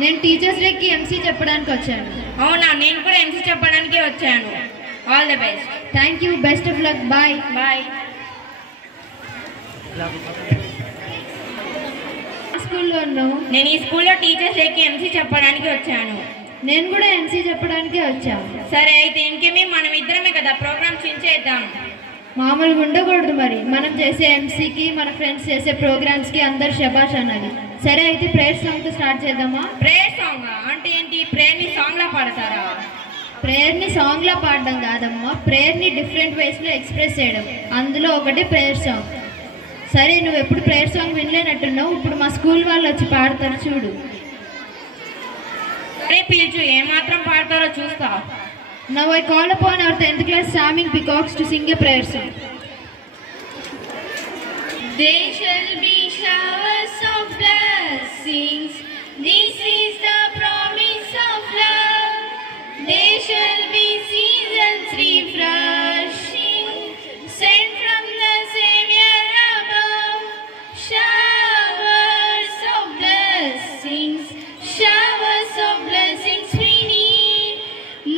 నేను టీచర్స్ డేకి ఎంసీ చెప్పడానికి వచ్చాను. అవునా, నేను కూడా ఎంసీ చెప్పడానికి వచ్చాను. All the best. Thank you, best of luck. Bye bye. స్కూల్లో ఉన్నావు? నేను ఈ స్కూల్లో టీచర్స్ డేకి ఎంసీ చెప్పడానికి వచ్చాను. నేను కూడా ఎంసీ చెప్పడానికే వచ్చాను. సరే అయితే ఇంకేమీ, మనం ఇద్దరమే కదా, ప్రోగ్రామ్ చేద్దాం. మామూలుగా ఉండకూడదు మరి. మనం చేసే ఎంసీకి మన ఫ్రెండ్స్ చేసే ప్రోగ్రామ్స్కి అందరు శబాష్ అన్నది. సరే అయితే ప్రేయర్ సాంగ్తో స్టార్ట్ చేద్దామా? ప్రేయర్ సాంగ్ అంటే ఏంటి? ప్రేయర్ని సాంగ్లా పాడతారా? ప్రేయర్ని సాంగ్లా పాడడం కాదమ్మా, ప్రేయర్ని డిఫరెంట్ వేస్లో ఎక్స్ప్రెస్ చేయడం. అందులో ఒకటి ప్రేయర్ సాంగ్. సరే, నువ్వు ఎప్పుడు ప్రేయర్ సాంగ్ వినలేనట్టున్నావు. ఇప్పుడు మా స్కూల్ వాళ్ళు వచ్చి పాడతారు, చూడు. అరే పిలుచు, ఏమాత్రం పాడతారో చూస్తా. Now I call upon our 10th class Samming Peacocks to sing a prayer song. There shall be showers of blessings. This is the promise of love. There shall be seasons refreshing, sent from the Savior above. Showers of blessings, showers of blessings we need.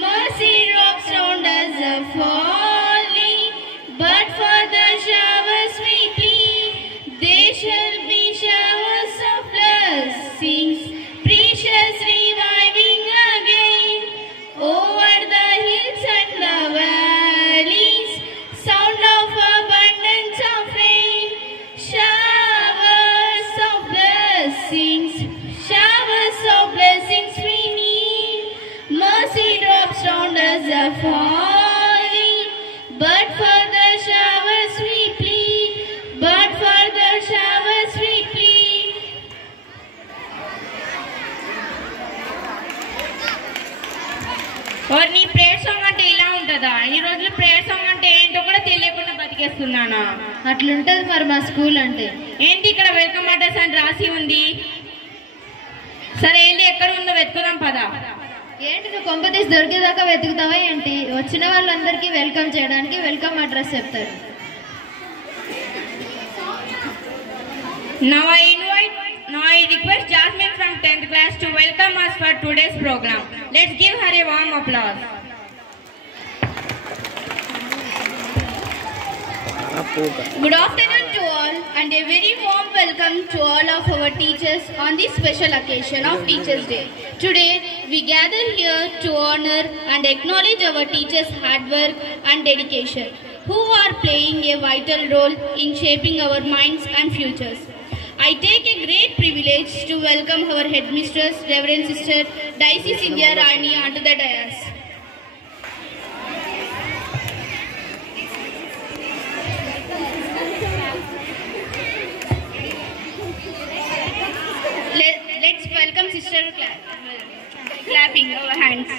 Mercy drops round us are falling, but for the showers we plead. There shall be showers of blessings, precious reviving again. Over the hills and the valleys, sound of abundance of rain. Showers of blessings, showers of blessings we need. Mercy drops round us are falling, but for the showers we plead. But for the showers we plead. ఓర్ నీ prayer song అంటే ఇలా ఉంటుందా? ఈ రోజులు prayer song అంటే ఏంటో కూడా తెలియకుండా బతికేస్తున్నానా? అట్లుంటది మరి మా స్కూల్ అంటే. ఏంటి ఇక్కడ వెల్కమ్ అడ్రస్ అని రాసి ఉంది? సరే ఏంటి, ఎక్కడ ఉందో వెతుకుదాం పదా. ఏంటి నువ్వు కొంపతీసి దొరికేదాకా వెతుకుతావా ఏంటి? వచ్చిన వాళ్ళందరికీ వెల్కమ్ చేయడానికి వెల్కమ్ అడ్రస్ చెప్తారు. Now I request Jasmine from 10th class to welcome us for today's program. Let's give her a warm applause. Good afternoon to all and a very warm welcome to all of our teachers on this special occasion of Teachers Day. Today we gather here to honor and acknowledge our teachers' hard work and dedication, who are playing a vital role in shaping our minds and futures. I take a great privilege to welcome our headmistress, Reverend Sister Daisy Cynthia Rani, onto the dais. Let's welcome Sister clapping our hands.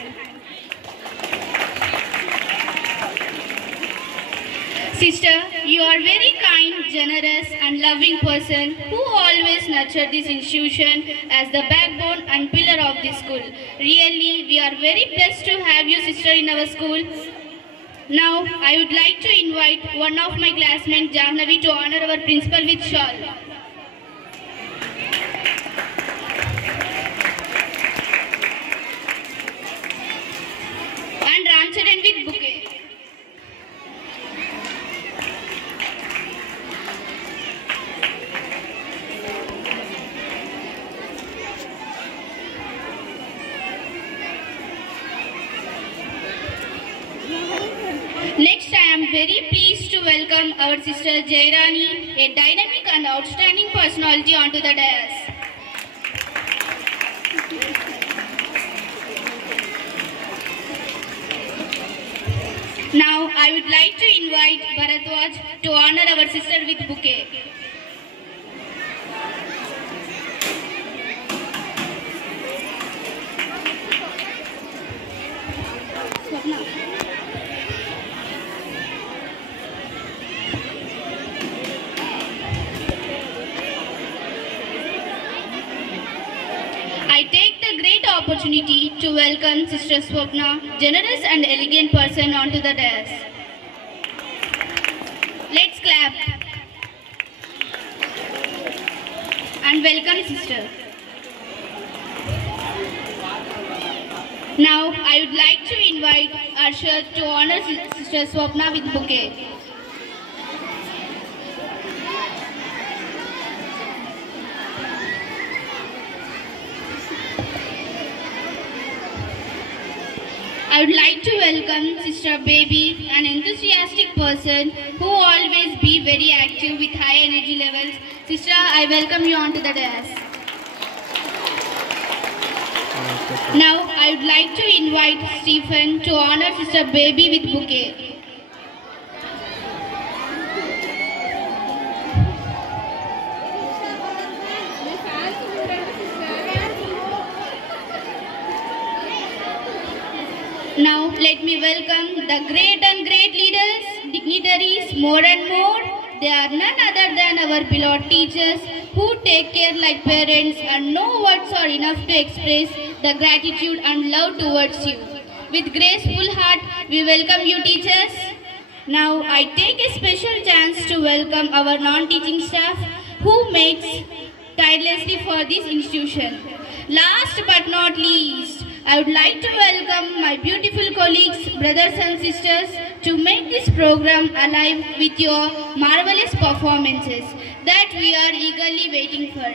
Sister, you are very kind, generous and loving person who always nurture this institution as the backbone and pillar of this school. Really, we are very blessed to have you, sister, in our school. Now, I would like to invite one of my classmates, Jahnavi, to honor our principal with shawl. And Ramcharan with bouquet. Next, I am very pleased to welcome our sister Jairani, a dynamic and outstanding personality, onto the dais. Now, I would like to invite Bharadwaj to honor our sister with bouquet. Swapna. I take the great opportunity to welcome Sister Swapna, generous and elegant person, onto the dais. Let's clap and welcome Sister. Now, I would like to invite Arshad to honor Sister Swapna with bouquet. I would like to welcome Sister Baby, an enthusiastic person who always be very active with high energy levels. Sister, I welcome you onto the dais. Now, I would like to invite Stephen to honor Sister Baby with bouquet. Now, let me welcome the great and great leaders, dignitaries, more and more. They are none other than our beloved teachers who take care like parents, and no words are enough to express the gratitude and love towards you. With graceful heart, we welcome you, teachers. Now, I take a special chance to welcome our non-teaching staff who makes tirelessly for this institution. Last but not least, I would like to welcome my beautiful colleagues, brothers and sisters, to make this program alive with your marvelous performances that we are eagerly waiting for.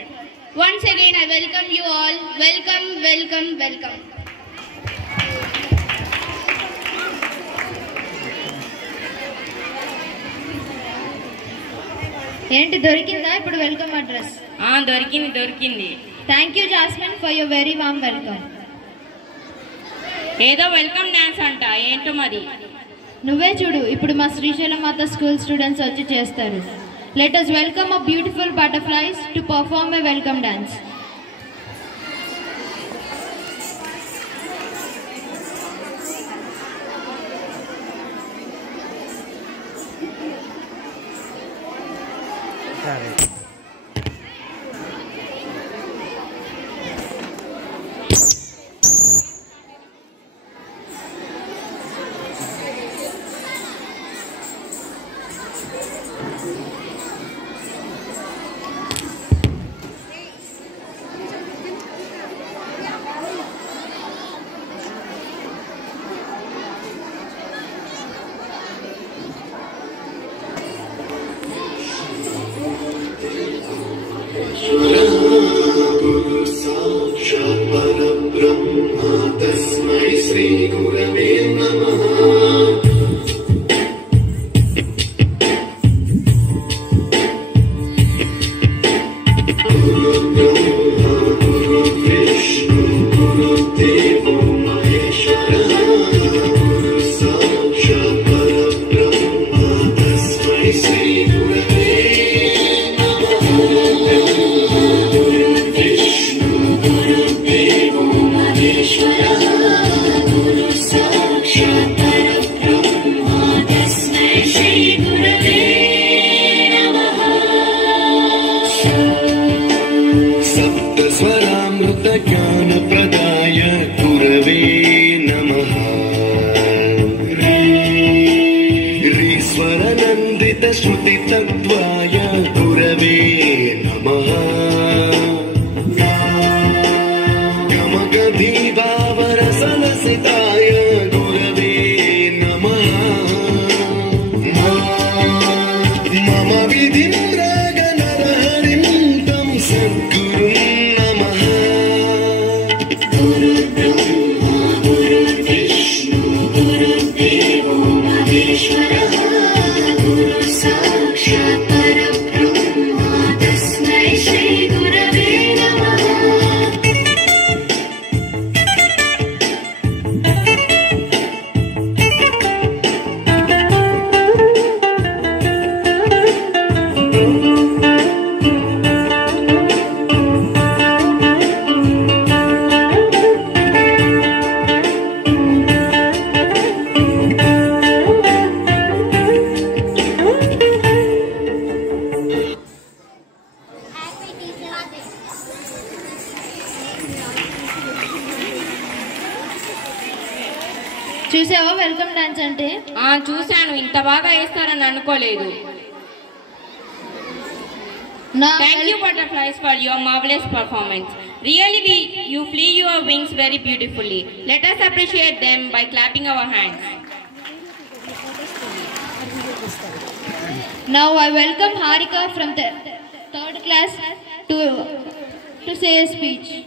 Once again, I welcome you all. Welcome, welcome, welcome. ఏంటి దొరికిందా ఇప్పుడు welcome address? దొరికింది. Thank you jasmine for your very warm welcome. ఏదో welcome dance అంట, ఏంటో మరి. నువ్వే చూడు, ఇప్పుడు మా శ్రీశైలం మాత స్కూల్ స్టూడెంట్స్ వచ్చి చేస్తారు. Let us welcome a beautiful butterflies to perform a welcome dance. చూసావా వెల్కమ్ డాన్స్ అంటే? చూశాను, ఇంత బాగా వేస్తారని అనుకోలేదు. Thank you butterflies for your marvelous performance. Really, you flee your wings very beautifully. Let us appreciate them by clapping our hands. Now I welcome Harika from the third class to say a speech.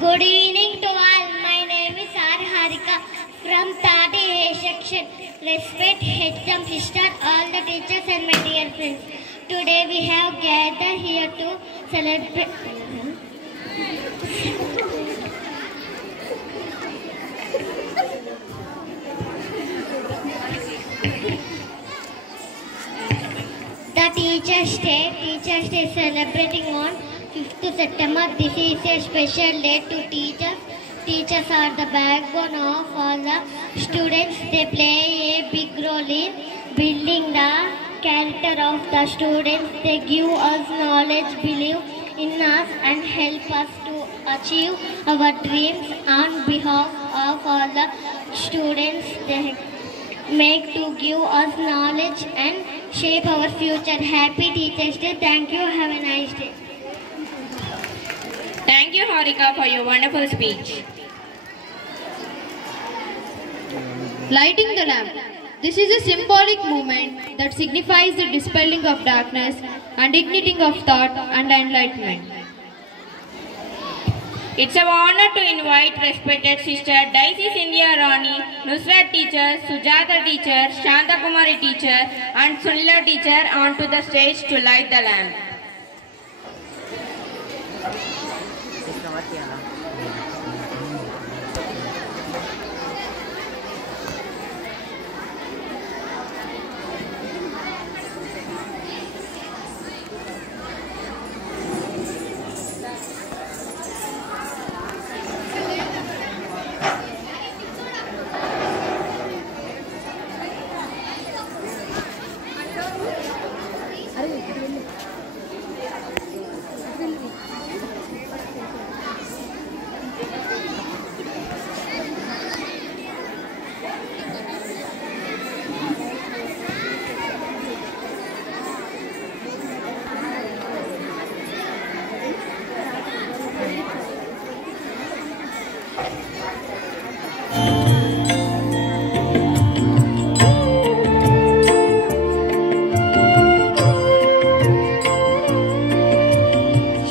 Good evening to all. My name is R. Harika from 30A section. Respect, HM, sister, all the teachers and my dear friends. Today we have gathered here to celebrate. The Teachers' Day. Teachers' Day celebrating on 5th September. This is a special day to teachers. Teachers are the backbone of all the students. They play a big role in building the character of the students. They give us knowledge, believe in us and help us to achieve our dreams on behalf of all the students. They make to give us knowledge and shape our future. Happy Teachers' Day. Thank you. Have a nice day. Thank you, Harika, for your wonderful speech. Lighting the lamp. This is a symbolic movement that signifies the dispelling of darkness and igniting of thought and enlightenment. It's our honor to invite respected sister Daisy Sindhya Rani, Nusrat teacher, Sujata teacher, Shanta Kumari teacher and Sunila teacher onto the stage to light the lamp.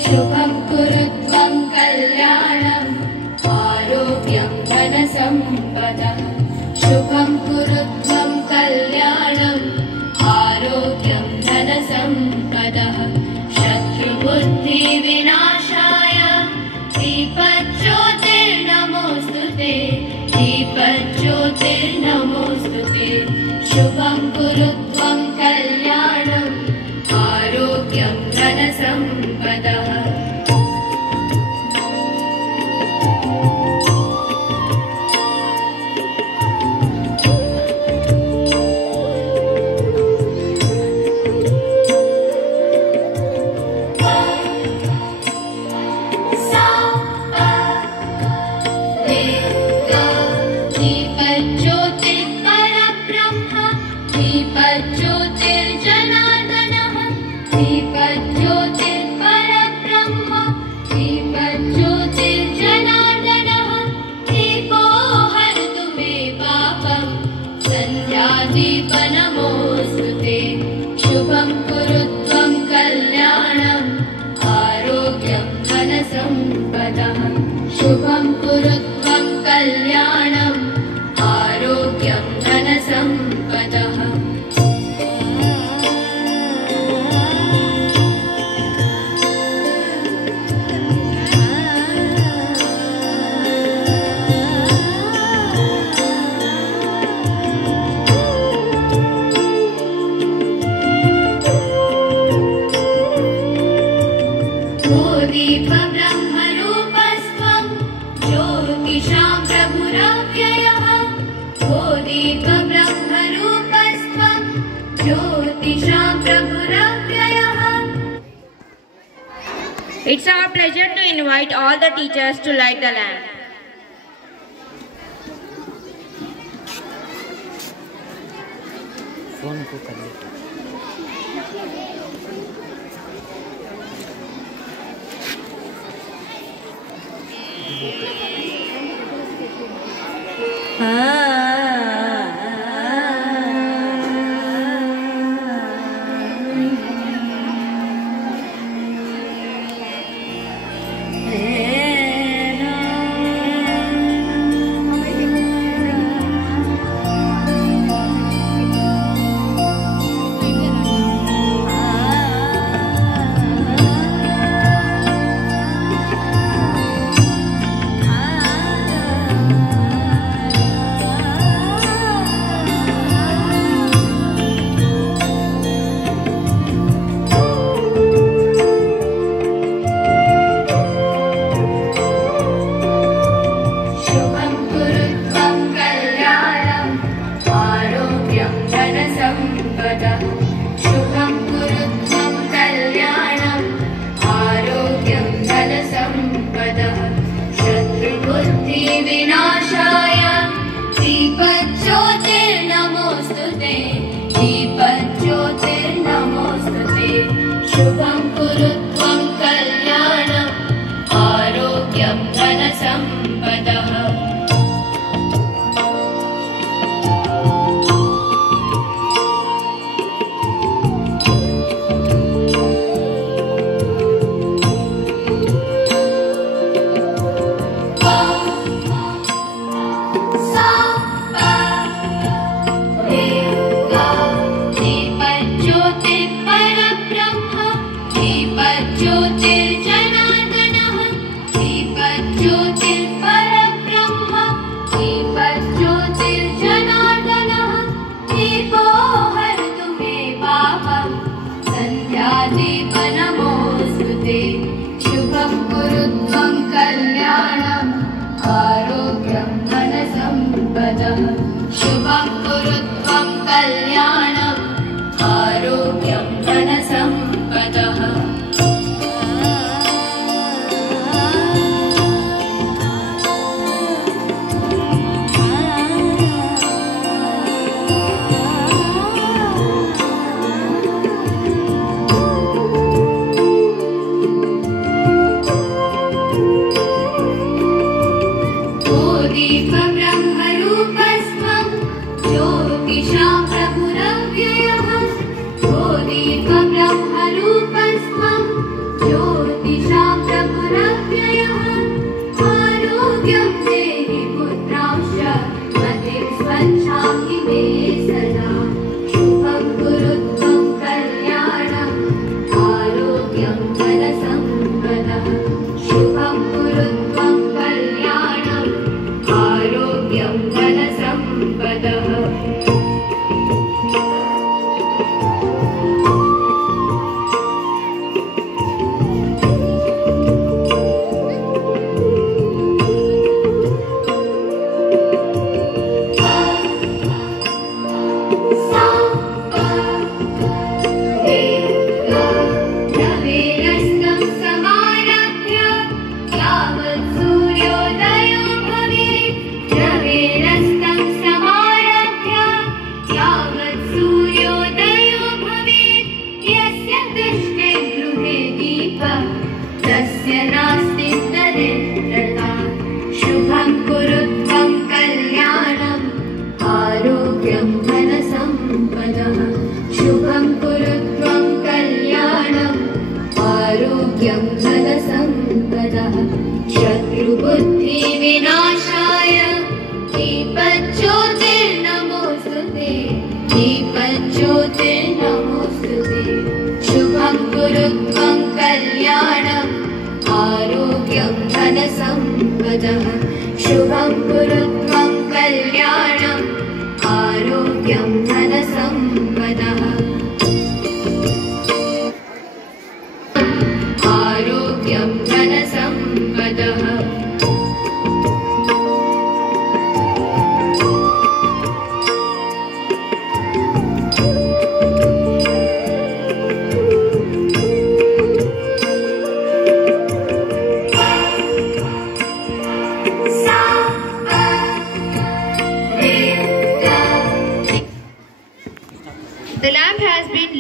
शुभं कुरुत्वं कल्याणम् आरोग्यं धनसम्पदः शुभं कुरुत्वं कल्याणम् आरोग्यं धनसम्पदः शत्रुबुद्धिविनाशाय दीपज्योतिर्नमोऽस्तुते दीपज्योतिर्नमोऽस्तुते शुभं कुरुत्वं कल्याणम् आरोग्यं धनसम्पदः नमोऽस्तुते शुभं कुरुत्वं कल्याणम् आरोग्यं धनसम्पदः शुभं कुरुत्वं कल्याणम् आरोग्यं धनसम्पदः दीपब्रह्मरूपस्त्वं ज्योतिषां प्रभुरव्ययः दीपब्रह्मरूपस्त्वं ज्योतिषां प्रभुरव्ययः. It's our pleasure to invite all the teachers to light the lamp. Phone को कर दे।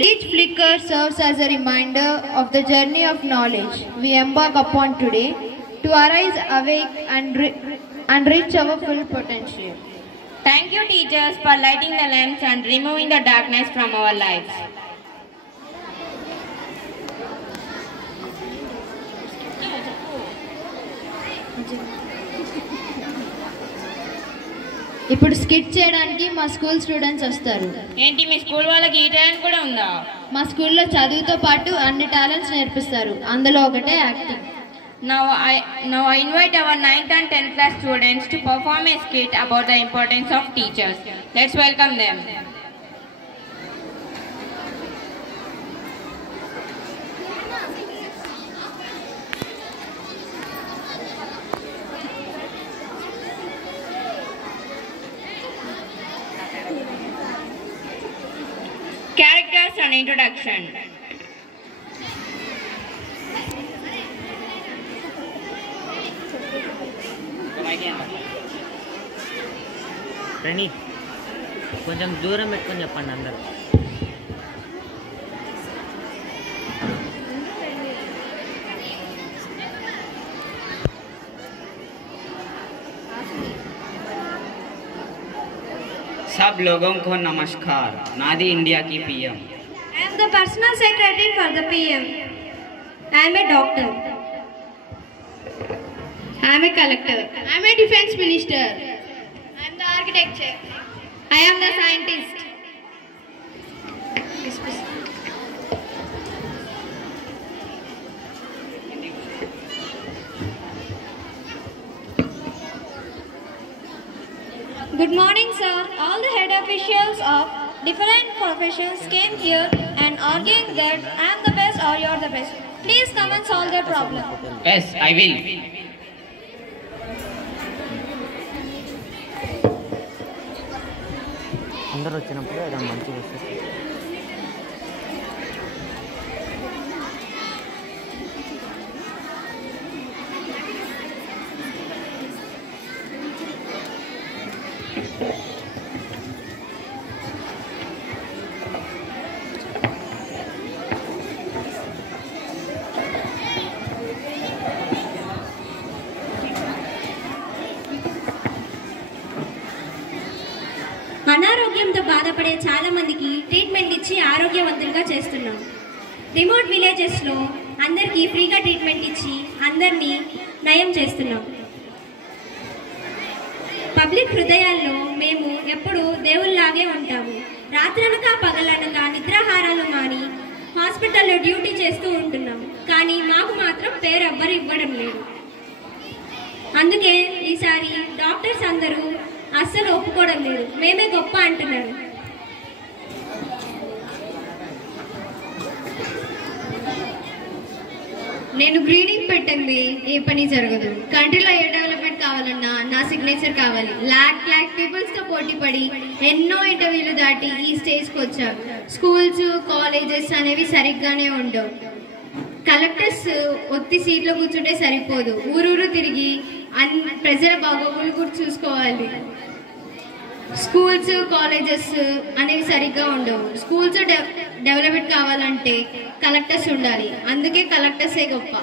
Each flicker serves as a reminder of the journey of knowledge we embark upon today to arise, awake, and reach our full potential. Thank you, teachers, for lighting the lamps and removing the darkness from our lives. ఇప్పుడు skit చేయడానికి మా school students వస్తారు. ఏంటి మీ school వాళ్ళకి ఈ talent కూడా ఉందా? మా స్కూల్లో చదువుతో పాటు అన్ని టాలెంట్స్ నేర్పిస్తారు. అందులో ఒకటే acting. Now I invite our 9th and 10th class students to perform a skit about the importance of teachers. Let's welcome them. Characters and introduction. Praneeth కొంచెం దూరం పెట్టుకొని చెప్పండి అందరూ. सब लोगों को नमस्कार. नादी इंडिया की PM. I am the personal secretary for the PM. I am a doctor. I am a collector. I am a defense minister. I am the architect. I am the scientist. Good morning, sir. All the head officials of different professions came here and arguing that I am the best or you are the best. Please come and solve their problem. Yes, I will. అందరూ వచ్చినప్పుడు ఏదో మంచిగా వస్తుంది. అనారోగ్యంతో బాధపడే చాలా మందికి treatment ఇచ్చి ఆరోగ్యవంతులుగా చేస్తున్నాం. రిమోట్ విలేజెస్లో అందరికీ ఫ్రీగా ట్రీట్మెంట్ ఇచ్చి అందరినీ నయం చేస్తున్నాం. పబ్లిక్ హృదయాల్లో మేము ఎప్పుడూ దేవుళ్లాగే ఉంటాము. రాత్రనక పగలనక నిద్రాహారాలు మాని హాస్పిటల్లో డ్యూటీ చేస్తూ ఉంటున్నాం. కానీ మాకు మాత్రం పేరు ఎవ్వరు ఇవ్వడం లేదు. అందుకే ఈసారి డాక్టర్స్ అందరూ అస్సలు ఒప్పుకోవడం లేదు. మేమే గొప్ప అంటున్నారు. నేను గ్రీనింగ్ పెట్టింది ఏ పని జరగదు. కంట్రీలో ఏ డెవలప్మెంట్ కావాలన్నా నా సిగ్నేచర్ కావాలి. లాక్ పీపుల్స్ తో పోటీ పడి ఎన్నో ఇంటర్వ్యూలు దాటి ఈ స్టేజ్కి వచ్చాం. స్కూల్స్ కాలేజెస్ అనేవి సరిగ్గానే ఉండవు. కలెక్టర్స్ ఒత్తి సీట్లో కూర్చుంటే సరిపోదు. ఊరూరు తిరిగి ప్రజల బాగోగులు కూడా చూసుకోవాలి. స్కూల్స్ కాలేజెస్ అనేవి సరిగ్గా ఉండవు. స్కూల్స్ డెవలప్మెంట్ కావాలంటే కలెక్టర్స్ ఉండాలి. అందుకే కలెక్టర్సే గొప్ప.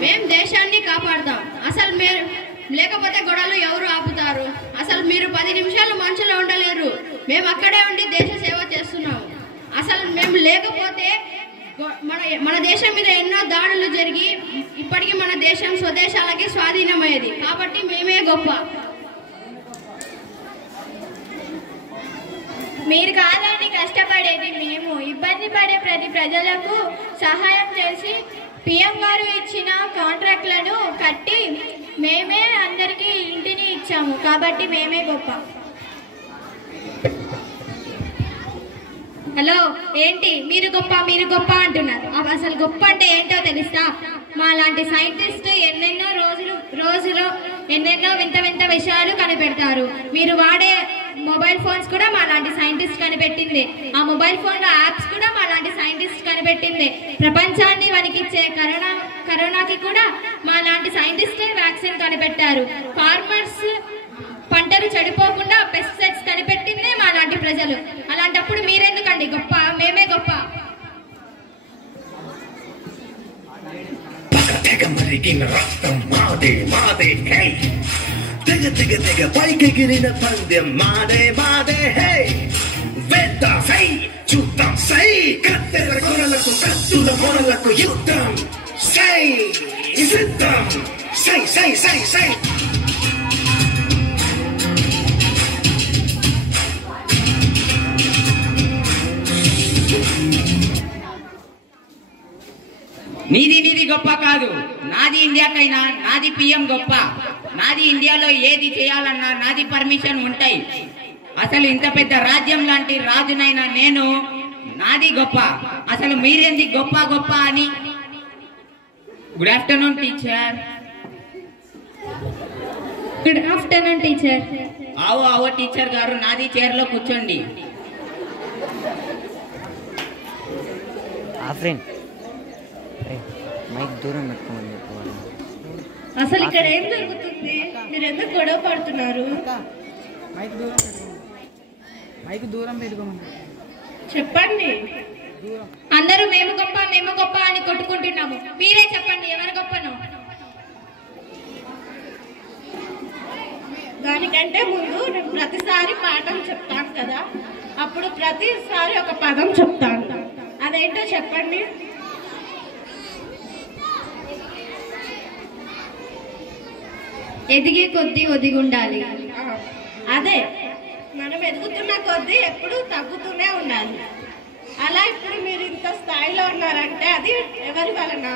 మేం దేశాన్ని కాపాడతాం. అసలు మీరు లేకపోతే గొడవలు ఎవరు ఆపుతారు? అసలు మీరు 10 నిమిషాలు మంచులో ఉండలేరు. మేము అక్కడే ఉండి దేశ సేవ చేస్తున్నాం. అసలు మేము లేకపోతే మన దేశం మీద ఎన్నో దాడులు జరిగి ఇప్పటికీ మన దేశం స్వదేశాలకి స్వాధీనమయ్యేది. కాబట్టి మేమే గొప్ప. మీరు కాదని కష్టపడేది మేము. ఇబ్బంది పడే ప్రతి ప్రజలకు సహాయం చేసి పిఎం గారు ఇచ్చిన కాంట్రాక్ట్లను కట్టి మేమే అందరికీ ఇంటిని ఇచ్చాము. కాబట్టి మేమే గొప్ప. హలో, ఏంటి మీరు గొప్ప అంటున్నారు? అసలు గొప్ప అంటే ఏంటో తెలుసా? మా లాంటి సైంటిస్ట్ ఎన్నెన్నో వింత వింత విషయాలు కనిపెడతారు. మీరు వాడే మొబైల్ ఫోన్స్ కూడా మా లాంటి సైంటిస్ట్ కనిపెట్టింది. ఆ మొబైల్ ఫోన్లో యాప్స్ కూడా మా లాంటి సైంటిస్ట్ కనిపెట్టింది. ప్రపంచాన్ని వణికిచ్చే కరోనాకి కూడా మా లాంటి సైంటిస్టే వ్యాక్సిన్ కనిపెట్టారు. ఫార్మర్స్ పంట పంటలు చెడిపోకుండా పెస్టిసైడ్స్ కనిపెట్టిందే మా లాంటి ప్రజలు. అలాంటప్పుడు మీరెందుకండి గొప్ప, మేమే గొప్ప. పైకెగిరిన పందెం మాదే మాదే హే వేద్దాం సై చూద్దాం సై కత్తెర కొనలకు కత్తుల మొనలకు యుద్ధం సై సిద్ధం సై సై సై సై. నీది నీది గొప్ప కాదు, నాది ఇండియాకైనా నాది పిఎం గొప్ప. నాది ఇండియాలో ఏది చేయాలన్నా నాది పర్మిషన్ ఉంటాయి. అసలు ఇంత పెద్ద రాజ్యం లాంటి రాజునైనా నేను, నాది గొప్ప. అసలు మీరేంది గొప్ప గొప్ప అని. Good afternoon teacher. Good afternoon teacher. ఆవో ఆవో టీచర్ గారు, నాది చైర్లో కూర్చోండి. మైక్ దూరం పెట్టుకోమని చెప్పాలి. అసలు ఇక్కడ ఏం జరుగుతుంది? మీరు ఎందుకు గొడవ పడుతున్నారు? మైక్ దూరం పెట్టుకోమని చెప్పండి. అందరూ మేము గొప్ప అని కొట్టుకుంటున్నాము. మీరే చెప్పండి ఎవరు గొప్పను. దానికంటే ముందు నేను ప్రతిసారి పాఠం చెప్తాను కదా, అప్పుడు ప్రతిసారి ఒక పదం చెప్తాను. అదేంటో చెప్పండి. ఎదిగే కొద్దీ ఒదిగుండాలి. అదే, మనం ఎదుగుతున్న కొద్దీ ఎప్పుడు తగ్గుతూనే ఉండాలి. అలా ఇప్పుడు మీరు ఇంత స్థాయిలో ఉన్నారంటే అది ఎవరి వలన?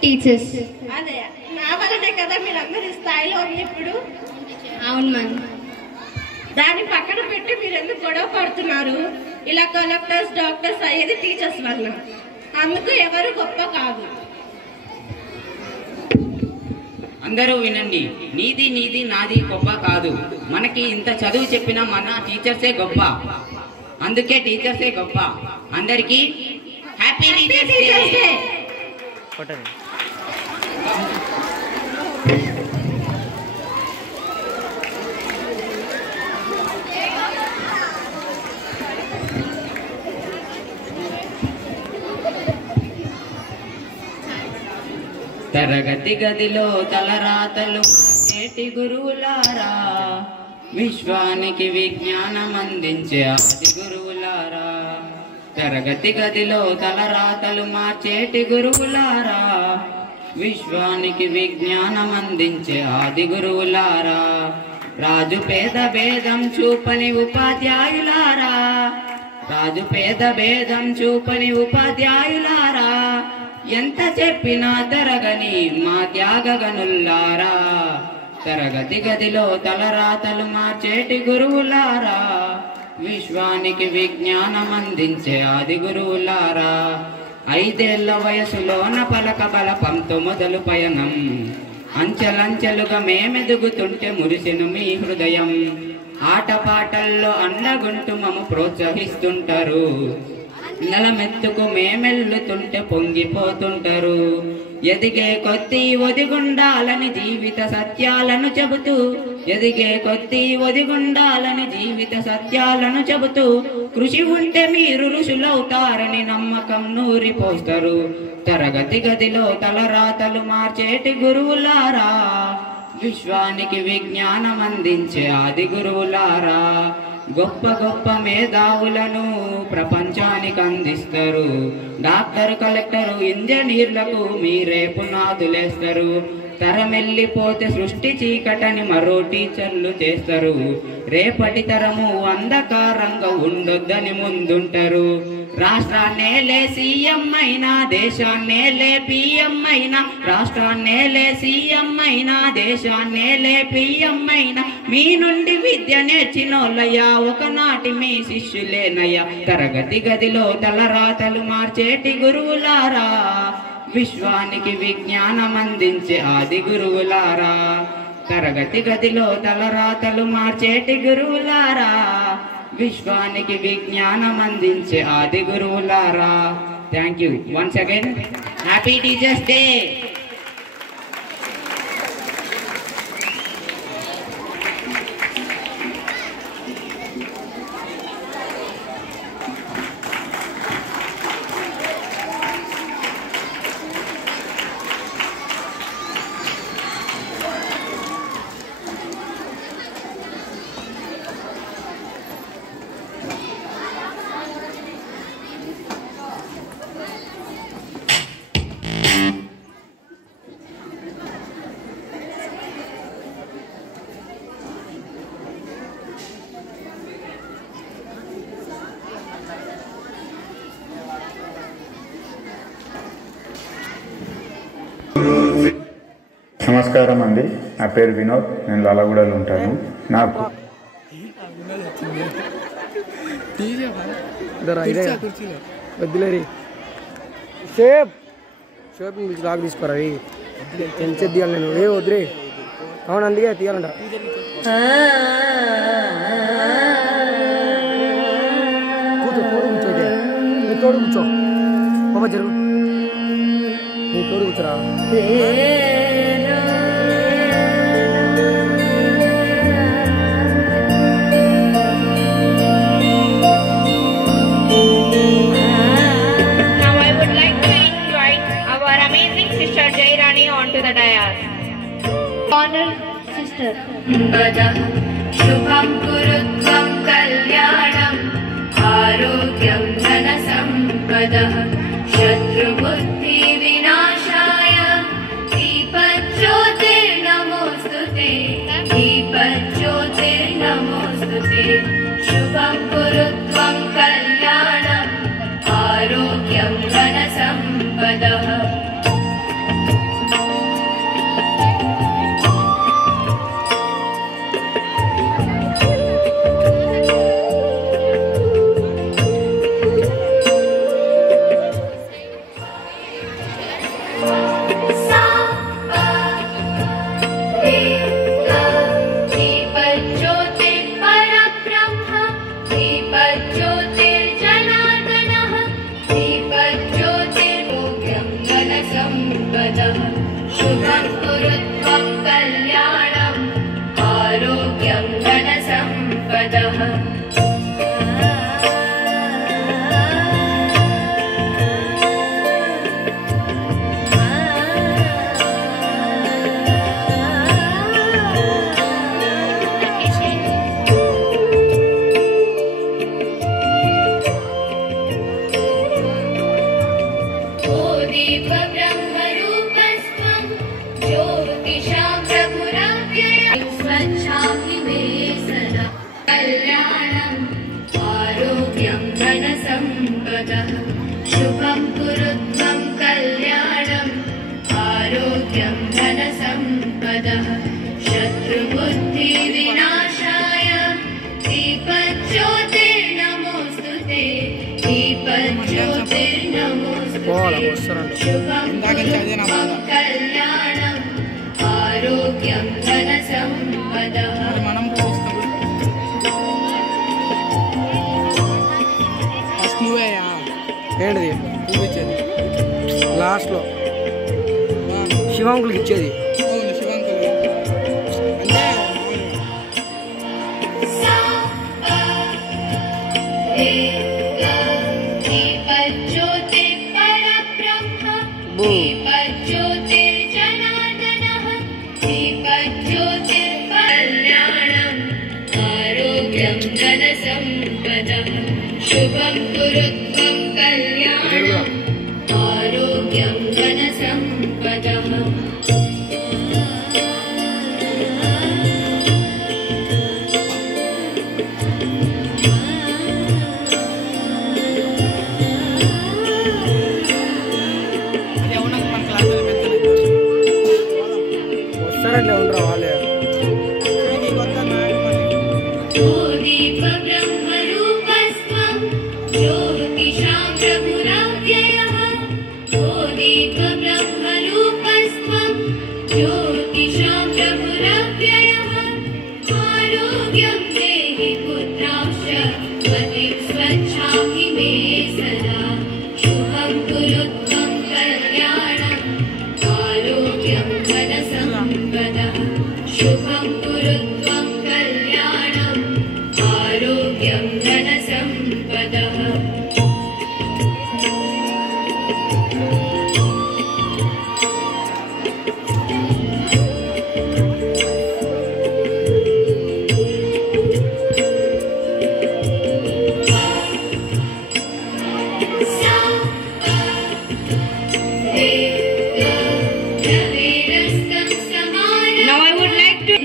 టీచర్స్. అదే, నా వలనే కదా మీరందరూ ఈ స్థాయిలో ఉంది ఇప్పుడు. అవును మ్యామ్. దాన్ని పక్కన పెట్టి మీరు ఎందుకు గొడవ పడుతున్నారు? ఇలా కలెక్టర్స్ డాక్టర్స్ అయ్యేది టీచర్స్ వల్ల. అందుకు ఎవరు గొప్ప కాదు. అందరూ వినండి, నీది నీది నాది గొప్ప కాదు. మనకి ఇంత చదువు చెప్పినా మన టీచర్సే గొప్ప. అందుకే టీచర్సే గొప్ప. అందరికీ హ్యాపీ టీచర్స్ డే. తరగతి గదిలో తలరాతలు చేటి గురువులారా, విశ్వానికి విజ్ఞానం అందించే ఆది గురువులారా. తరగతి గదిలో తలరాతలు మార్చేటి గురువులారా, విశ్వానికి విజ్ఞానం అందించే ఆది గురువులారా. రాజు పేద భేదం చూపని ఉపాధ్యాయులారా, రాజు పేద భేదం చూపని ఉపాధ్యాయులారా. ఎంత చెప్పినా తరగని మా త్యాగగనుల్లారా. తరగతి గదిలో తలరాతలు మార్చేటి గురువులారా, విశ్వానికి విజ్ఞానం అందించే ఆది గురువులారా. 5 ఏళ్ల వయసులోన పలక బలపంతో మొదలు పయనం, అంచెలంచెలుగా మేమెదుగుతుంటే మురిసెను మీ హృదయం. ఆటపాటల్లో అండగుంటూ మము ప్రోత్సహిస్తుంటారు, నెలమెత్తుకు మేమెల్లుతుంటే పొంగిపోతుంటారు. ఎదిగే కొద్దీ ఒదిగుండాలని జీవిత సత్యాలను చెబుతూ, ఎదిగే కొద్దీ ఒదిగుండాలని జీవిత సత్యాలను చెబుతూ, కృషి ఉంటే మీరు ఋషులవుతారని నమ్మకం నూరిపోస్తారు. తరగతి గదిలో తలరాతలు మార్చేటి గురువులారా, విశ్వానికి విజ్ఞానం అందించే ఆది గురువులారా. గొప్ప గొప్ప మేధావులను ప్రపంచానికి అందిస్తారు. డాక్టర్, కలెక్టరు, ఇంజనీర్లకు మీరే పునాదులేస్తారు. తరమెల్లిపోతే సృష్టి చీకటని మరో టీచర్లు చేస్తారు. రేపటి తరము అంధకారంగా ఉండొద్దని ముందుంటారు. రాష్ట్రాన్నేలే సీఎం అయినా, దేశాన్నేలే పిఎం అయినా, రాష్ట్రాన్నేలే సీఎం అయినా, దేశాన్నేలే పిఎం అయినా, మీ నుండి విద్య నేర్చినోళ్ళయ్యా, ఒకనాటి మీ శిష్యులేనయ్యా. తరగతి గదిలో తలరాతలు మార్చేటి గురువులారా, విశ్వానికి విజ్ఞానం అందించే ఆది గురువులారా. తరగతి గదిలో తలరాతలు మార్చేటి గురువులారా, విశ్వానికి విజ్ఞానం అందించే ఆది గురువులారా. Thank you once again. Happy teachers day. నమస్కారం అండి, నా పేరు వినోద్, నేను లాలగూడలో ఉంటాను. నాకు షేప్ లాగ్ తీసుకోరా ఎంత తీయాలి నేను ఏ వద్దురే. అవును అందుకే తీయాలంట. కూర్చో కూర్చోటే నీ తోడు కూర్చో బాబా జరుగు నీ తోడు కూర్చోరా. onto the dais. Honor sister. Shubham kurutvam kalyanam Arogyam dhana sampada Shatru buddhi vinashaya Deepajyotir namostute Deepajyotir namostute Shubham kurutvam kalyanam Arogyam dhana sampada Shubham kurutvam kalyanam Arogyam dhana sampadah Shubham kurutvam kalyanam Arogyam dhana sampadah Shatru buddhi vinashaya Deepajyotir namostute Deepajyotir namostute Shubham kurutvam kalyanam Arogyam dhana sampadah ఏంటిది చూపించేది లాస్ట్లో శివాంకులకి ఇచ్చేది. Shubham kurutvam kalyanam Arogyam dhana sampadah వస్తారంటే ఉండరా వాళ్ళే. Shubham kurutvam kalyanam Arogyam dhana sampadah Now I would like to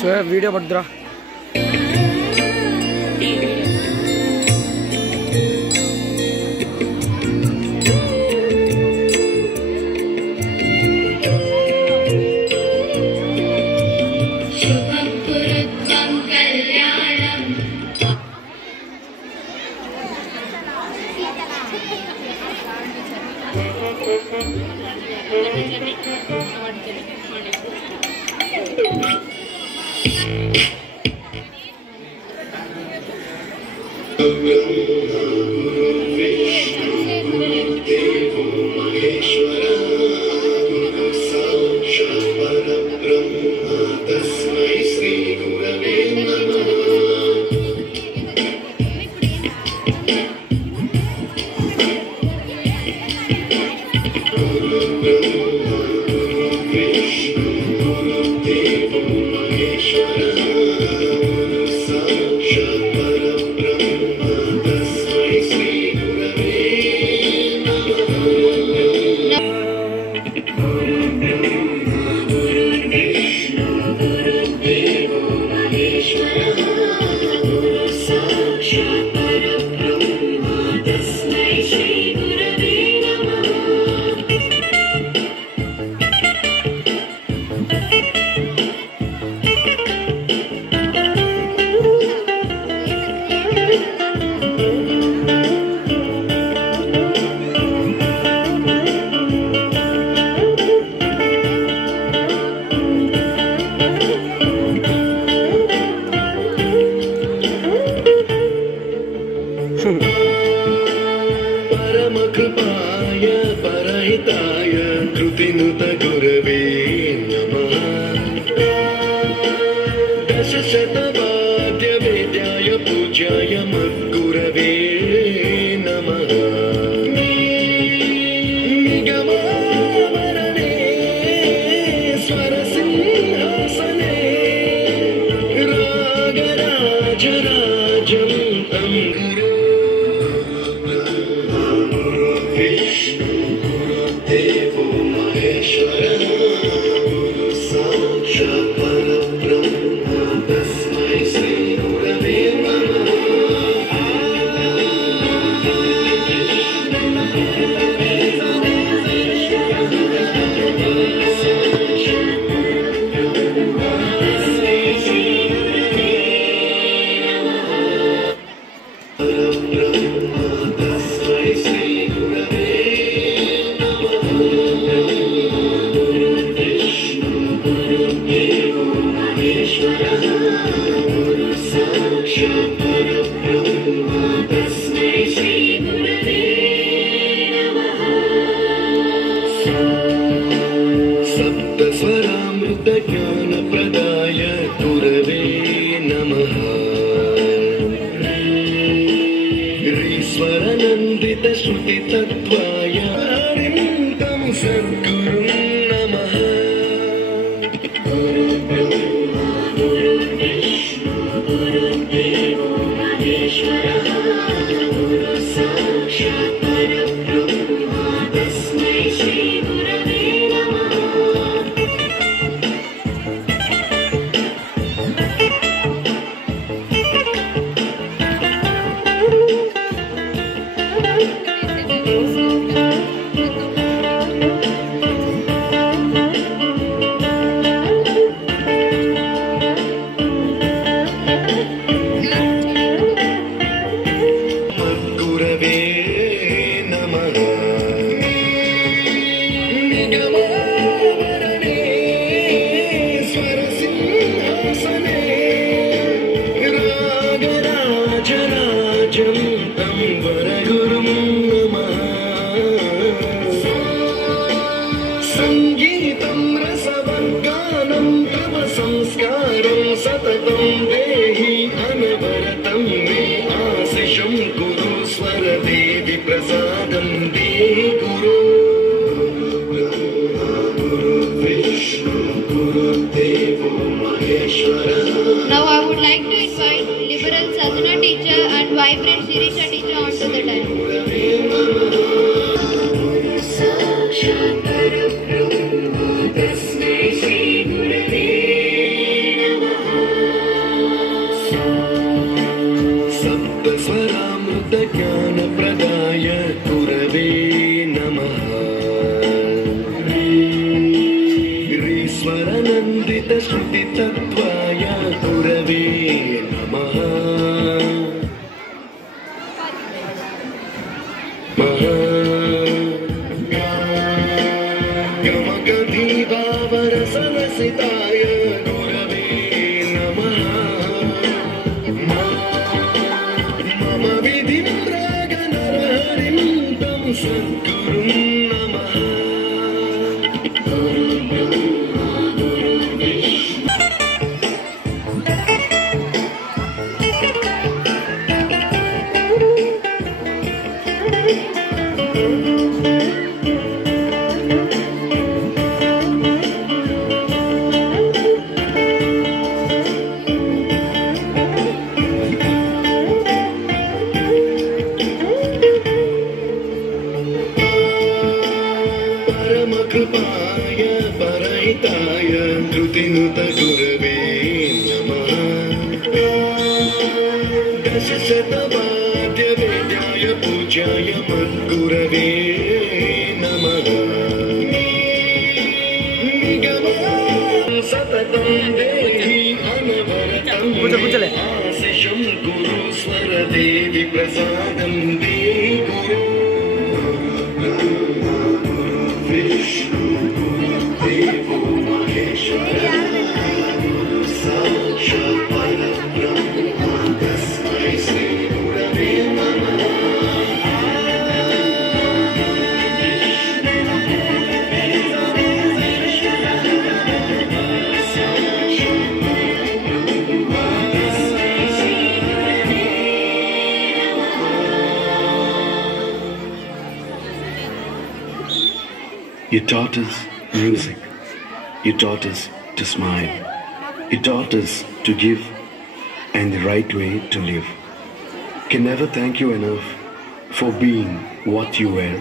show video పడుతురా. परमकृपाय परहिताय कृतिनुत गुरवे नमः दशशतवाद्यवेद्याय पूज्याय मद्गुरवे नमः निगमावरणे स्वरसिंहासने रागराजराजं तं गुरु विष्णु गुरुदेवो महेश्वरः गुरु साक्षात् परब्रह्म तस्मै श्री गुरवे नमः सप्तस्वरामृतज्ञानप्रदाय गुरवे नमः ह्रीश्वरनन्दितश्रुतितत्त्वाय हरिं तं सद्गुरुं नमः गुरुब्रह्मा गुरुर्विष्णु गुरुर्देवो महेश्वरः गुरु साक्षात् परब्रह्म तस्मै श्री गुरवे नमः गुरवे नमः निगमावरणे स्वरसिंहासने रागराजराजं तं वरगुरुं नमः सङ्गीतं रसवर्गानं तव संस्कारं सततं देहि अनवरतं मे आशिषं कुरु स्वरदेवि प्रसादं देहि गुरु गुरुर्विष्णु गुरुर्देवो महेश्वरः. Now I would like to invite Liberal Sadhana teacher and Vibrant Sirisha teacher onto the dais. साक्षात् परब्रह्म तस्मै श्री गुरवे नमः ईश्वरनन्दित श्रुतितत्त्वाय गुरवे नमः गमगधीभावरसरसिताय गुरवे नमः मम विधिं रागनरहरिं तं सद्गुरुं नमः परमकृपाय परहिताय धृतिनुत गुरवे नमः दशशतवाद्यवेद्याय पूज्याय मद्गुरवे नमः निगमं सततं देहि अनवरतं आशिषं गुरु स्वरदेवि प्रसादं देहि गुरु विष्णु गुरुदेवो महेश्वरः गुरु साक्षात् परब्रह्म तस्मै श्री गुरवे नमः You taught us music. You taught us to smile. You taught us to give and the right way to live. Can never thank you enough for being what you were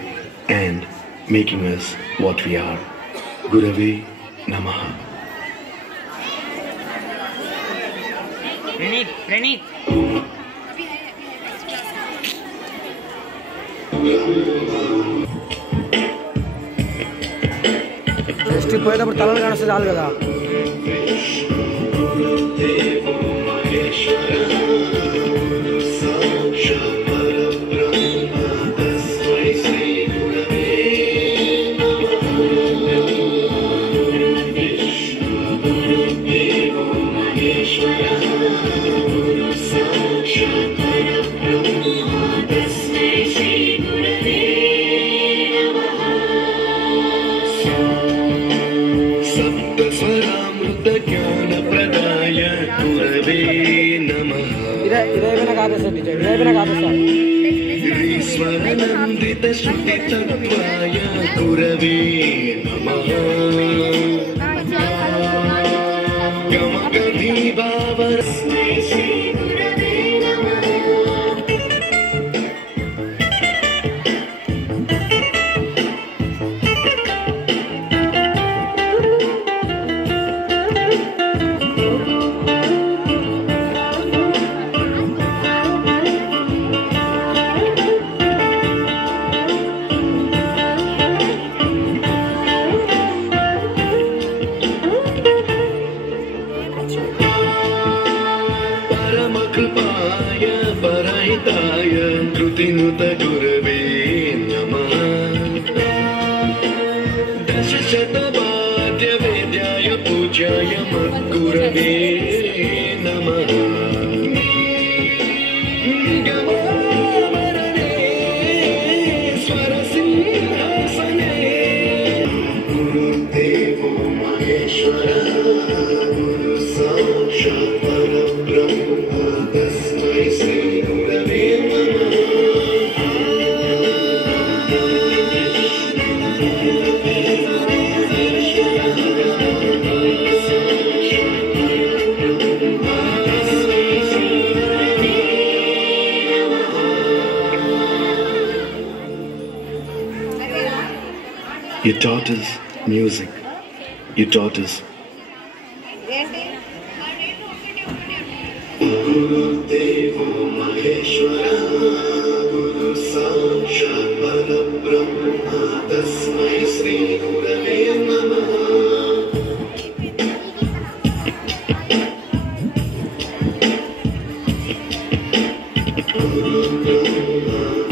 and making us what we are. Gurave Namaha. Pranit. Next పోయేటప్పుడు తలలు కానిస్తే చాలు కదా. ईश्वरनन्दित श्रुतितत्त्वाय गुरवे नमः गमगधीभावरस्मै श्री गुरवे नमः परमकृपाय परहिताय धृतिनुत गुरवे नमः दशशतवाद्यवेद्याय पूज्याय मद्गुरवे नमः निगमावरणे स्वरसिंहासने गुरुदेवो महेश्वरः गुरु साक्षात् परब्रह्म तस्मै श्री गुरवे नमः You taught us music. You taught us. Gurudevo Maheshwara Guru Sakshat Parabrahma Tasmai Sri Gurave Namaha Guru Brahma